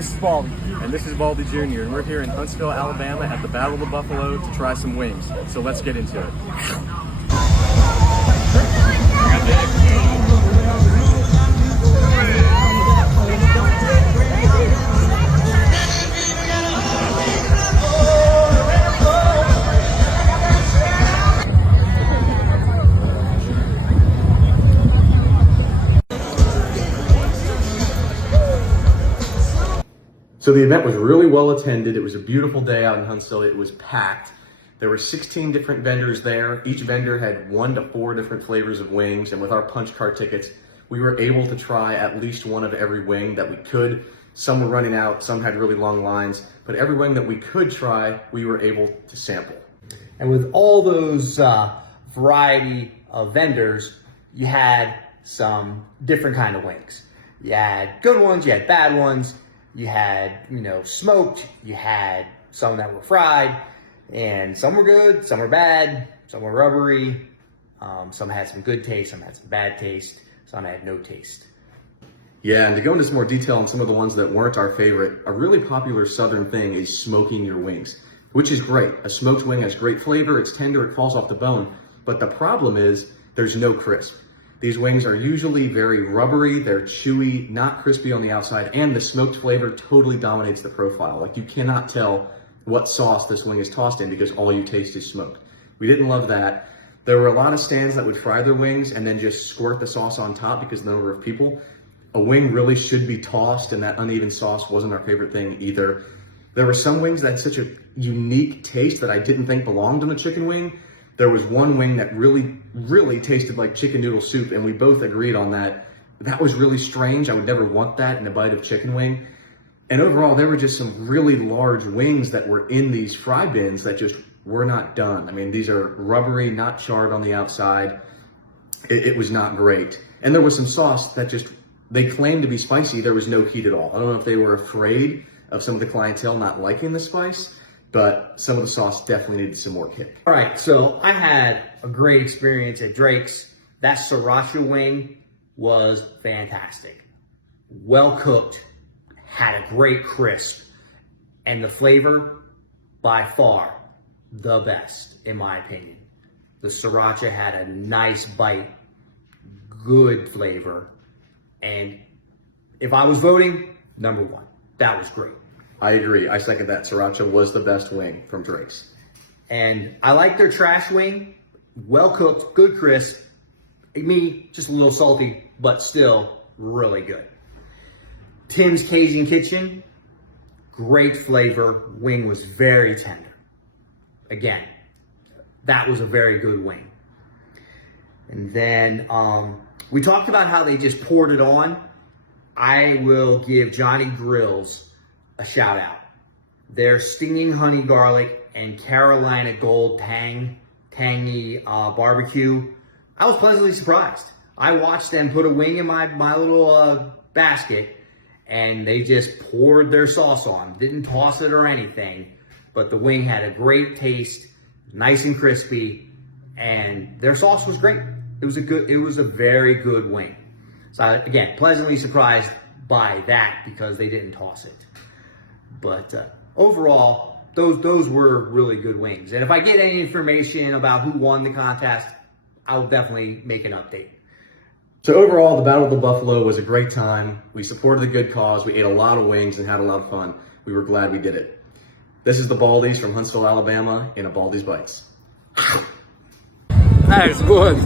this is Baldy. And this is Baldy Jr. and we're here in Huntsville, Alabama at the Battle of the Buffalo to try some wings. So let's get into it. So the event was really well attended. It was a beautiful day out in Huntsville. It was packed. There were 16 different vendors there. Each vendor had 1 to 4 different flavors of wings. And with our punch card tickets, we were able to try at least one of every wing that we could. Some were running out, some had really long lines, but every wing that we could try, we were able to sample. And with all those variety of vendors, you had some different kind of wings. You had good ones, you had bad ones. You had, smoked, you had some that were fried, and some were good, some were bad, some were rubbery, some had some good taste, some had some bad taste, some had no taste. Yeah, and to go into some more detail on some of the ones that weren't our favorite, a really popular Southern thing is smoking your wings, which is great. A smoked wing has great flavor, it's tender, it falls off the bone, but the problem is there's no crisp. These wings are usually very rubbery, they're chewy, not crispy on the outside, and the smoked flavor totally dominates the profile. Like, you cannot tell what sauce this wing is tossed in because all you taste is smoke. We didn't love that. There were a lot of stands that would fry their wings and then just squirt the sauce on top because of the number of people. A wing really should be tossed, and that uneven sauce wasn't our favorite thing either. There were some wings that had such a unique taste that I didn't think belonged on a chicken wing. There was one wing that really tasted like chicken noodle soup, and we both agreed on that. That was really strange. I would never want that in a bite of chicken wing. And overall, there were just some really large wings that were in these fry bins that just were not done. I mean, these are rubbery, not charred on the outside. It was not great. And there was some sauce that they claimed to be spicy. There was no heat at all. I don't know if they were afraid of some of the clientele not liking the spice, but some of the sauce definitely needed some more kick. All right, so I had a great experience at Drake's. That sriracha wing was fantastic. Well cooked, had a great crisp, and the flavor, by far, the best, in my opinion. The sriracha had a nice bite, good flavor, and if I was voting, number 1. That was great. I agree. I second that. Sriracha was the best wing from Drake's. And I like their trash wing. Well cooked, good crisp. Me, just a little salty, but still really good. Tim's Cajun Kitchen, great flavor. Wing was very tender. Again, that was a very good wing. And then we talked about how they just poured it on. I will give Johnny Grills a shout out. Their stinging honey garlic and Carolina Gold tangy barbecue. I was pleasantly surprised. I watched them put a wing in my little basket, and they just poured their sauce on. Didn't toss it or anything, but the wing had a great taste, nice and crispy, and their sauce was great. It was a very good wing. So again, pleasantly surprised by that because they didn't toss it. But overall, those were really good wings. And if I get any information about who won the contest, I'll definitely make an update. So overall, the Battle of the Buffalo was a great time. We supported a good cause. We ate a lot of wings and had a lot of fun. We were glad we did it. This is the Baldys from Huntsville, Alabama in a Baldy's Bites. That is good.